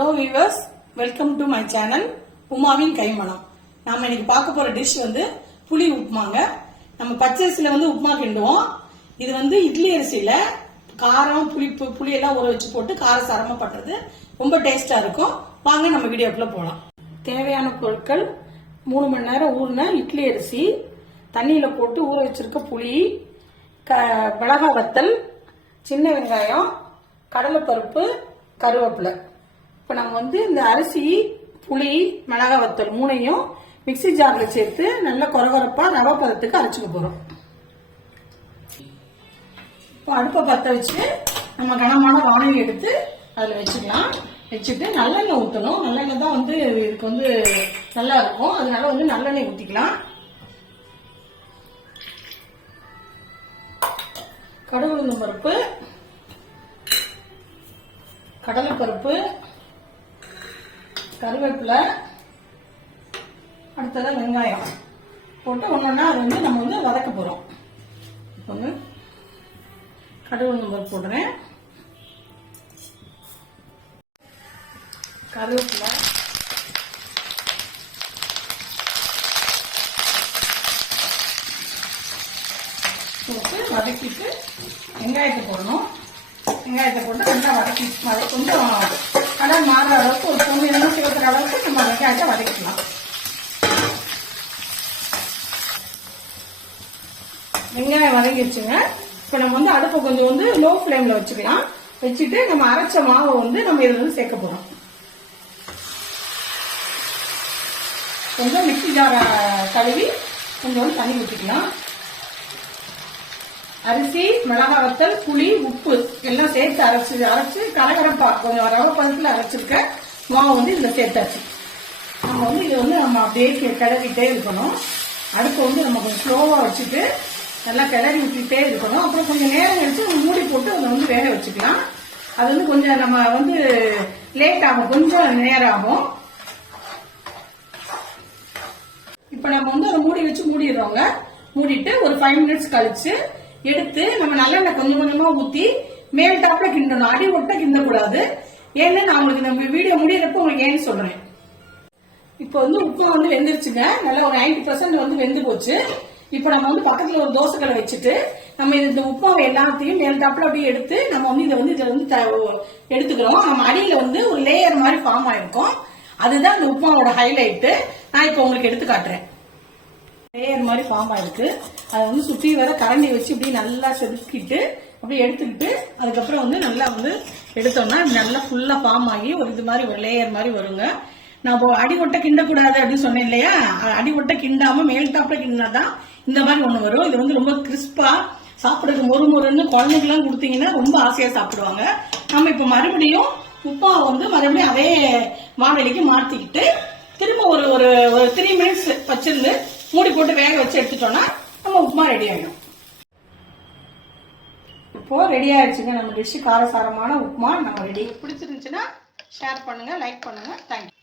Hello viewers welcome to my channel உமாவின் கைமணம் நாம இன்னைக்கு பார்க்க போற டிஷ் வந்து புளி உப்புமாங்க. நம்ம பச்சரிசியில வந்து உப்புமா கிண்டுவோம். இது வந்து இட்லி அரிசியில காரம் புளிப்பு புளி எல்லாம் ஊற வச்சு போட்டு காரம் சாரமா பண்றது. ரொம்ப டேஸ்டா இருக்கும். வாங்க நம்ம வீடியோக்குள்ள போகலாம் தேவையான பொருட்கள் மூணு மணி நேரம் ஊறின இட்லி அரிசி தண்ணியில போட்டு ஊற வச்சிருக்க புளி க மிளகா வத்தல் சின்ன வெங்காயம் கடலைப்பருப்பு கருவேப்பிலை. இப்போ நம்ம வந்து இந்த அரிசி புளி மிளகாய் வத்தல் மூணையும் மிக்ஸி ஜாரில் சேர்த்து நல்லா கொரகொரப்பா ரவை பதத்துக்கு அரைச்சிக்க போகிறோம் இப்போ அடுப்பை பற்ற வச்சு நம்ம கனமான வானொலி எடுத்து அதில் வச்சுக்கலாம். வச்சுட்டு நல்லெண்ணெய் ஊற்றணும் நல்லெண்ணெய் தான் வந்து இதுக்கு வந்து நல்லா இருக்கும். அதனால வந்து நல்லெண்ணெய் ஊற்றிக்கலாம் கடுகு பருப்பு கடலைப்பருப்பு கருவேப்பிலை அடுத்ததாக வெங்காயம். போட்டு ஒன்றா அது வந்து நம்ம வந்து வதக்க போகிறோம் ஒன்று கடுகு நம்பர் போடுறேன். கருவேப்பிலை. போட்டு வதக்கிட்டு வெங்காயத்தை போடணும். வெங்காயத்தை போட்டு நல்லா வதக்கி வத கொஞ்சம் கலர் மாறுற அளவுக்கு ஒரு பொண்ணு என்ன சிவக்கிற அளவுக்கு நம்ம வெங்காயத்தை வதக்கிக்கலாம். வெங்காயம் வதங்கிடுச்சுங்க இப்போ நம்ம வந்து அடுப்பை கொஞ்சம் வந்து லோ ஃப்ளேமில் வச்சுக்கலாம். வச்சுட்டு நம்ம அரைச்ச மாவை வந்து நம்ம இதில் வந்து சேர்க்க போகிறோம் கொஞ்சம் மிக்சி ஜார கழுவி கொஞ்சம் வந்து தண்ணி ஊற்றிக்கலாம் அரிசி மிளகா வத்தல் புளி உப்பு எல்லாம் சேர்த்து அரைச்சு அரைச்சு கலகரப்பா கொஞ்சம் ரவை பதத்தில் அரைச்சிருக்க மாவு வந்து இதில் சேர்த்தாச்சு. நம்ம வந்து இதை வந்து நம்ம அப்படியே கிளறிட்டே இருக்கணும். அடுப்பை வந்து நம்ம கொஞ்சம் ஸ்லோவாக வச்சுட்டு நல்லா கிளறி விட்டுட்டே இருக்கணும். அப்புறம் கொஞ்சம் நேரம் கழிச்சு மூடி போட்டு அதை வந்து வேக வச்சுக்கலாம். அது வந்து கொஞ்சம் நம்ம வந்து லேட் ஆகும். கொஞ்சம் நேரம் ஆகும். இப்ப நம்ம வந்து அதை மூடி வச்சு மூடிடுறோங்க. மூடிட்டு ஒரு ஃபைவ் மினிட்ஸ் கழிச்சு எடுத்து நம்ம நல்லெண்ணெய் கொஞ்சம் கொஞ்சமா ஊத்தி மேல் டாப்ல கிண்டணும். அடி ஒட்ட கிண்டக்கூடாது. ஏன்னு நான் உங்களுக்கு நம்ம வீடியோ முடியறப்ப உங்களுக்கு ஏன்னு சொல்றேன். இப்போ வந்து உப்பு வந்து வெந்துருச்சுங்க. நல்லா ஒரு 90% பர்சன்ட் வந்து வெந்து போச்சு. இப்போ நம்ம வந்து பக்கத்துல ஒரு தோசைக்கடை வச்சுட்டு நம்ம இது இந்த உப்பாவை எல்லாத்தையும் மேல் டாப்ல அப்படியே எடுத்து நம்ம வந்து இதை வந்து இதுல வந்து த- எடுத்துக்கிறோம். நம்ம அடியில வந்து ஒரு லேயர் மாதிரி ஃபார்ம் ஆயிருக்கும். அதுதான் இந்த உப்புமாவோட ஹைலைட்டு நான் இப்போ உங்களுக்கு எடுத்து காட்டுறேன். லேயர் மாதிரி ஃபார்ம் ஆயிருக்கு. அதை வந்து சுற்றி வர கரண்டி வச்சு இப்படி நல்லா செதுக்கிட்டு அப்படியே எடுத்துக்கிட்டு அதுக்கப்புறம் வந்து நல்லா வந்து எடுத்தோம்னா நல்லா ஃபுல்லாக ஃபார்ம் ஆகி ஒரு இது மாதிரி ஒரு லேயர் மாதிரி வருங்க. நான் இப்போ அடி ஒட்ட கிண்டக்கூடாது அப்படின்னு சொன்னேன் இல்லையா? அடி ஒட்ட கிண்டாம மேல் டாப்ல கிண்டினாதான் இந்த மாதிரி ஒன்று வரும். இது வந்து ரொம்ப கிறிஸ்பா சாப்பிடுறது மொறு மொறுன்னு குழந்தைங்கலாம் கொடுத்தீங்கன்னா ரொம்ப ஆசையாக சாப்பிடுவாங்க. நம்ம இப்போ மறுபடியும் உப்பாவை வந்து மறுபடியும் அதே மாவெளிக்கு மாற்றிக்கிட்டு திரும்ப ஒரு ஒரு ஒரு த்ரீ மினிட்ஸ் வச்சிருந்து மூடி போட்டு வேக வச்சு எடுத்துட்டோம்னா நம்ம உப்புமா ரெடி ஆயிடும். இப்போ ரெடி ஆயிடுச்சுங்க. நம்ம டிஷ் காரசாரமான உப்புமா நம்ம ரெடி பிடிச்சிருந்துச்சுன்னா ஷேர் பண்ணுங்க லைக் பண்ணுங்க. தேங்க்யூ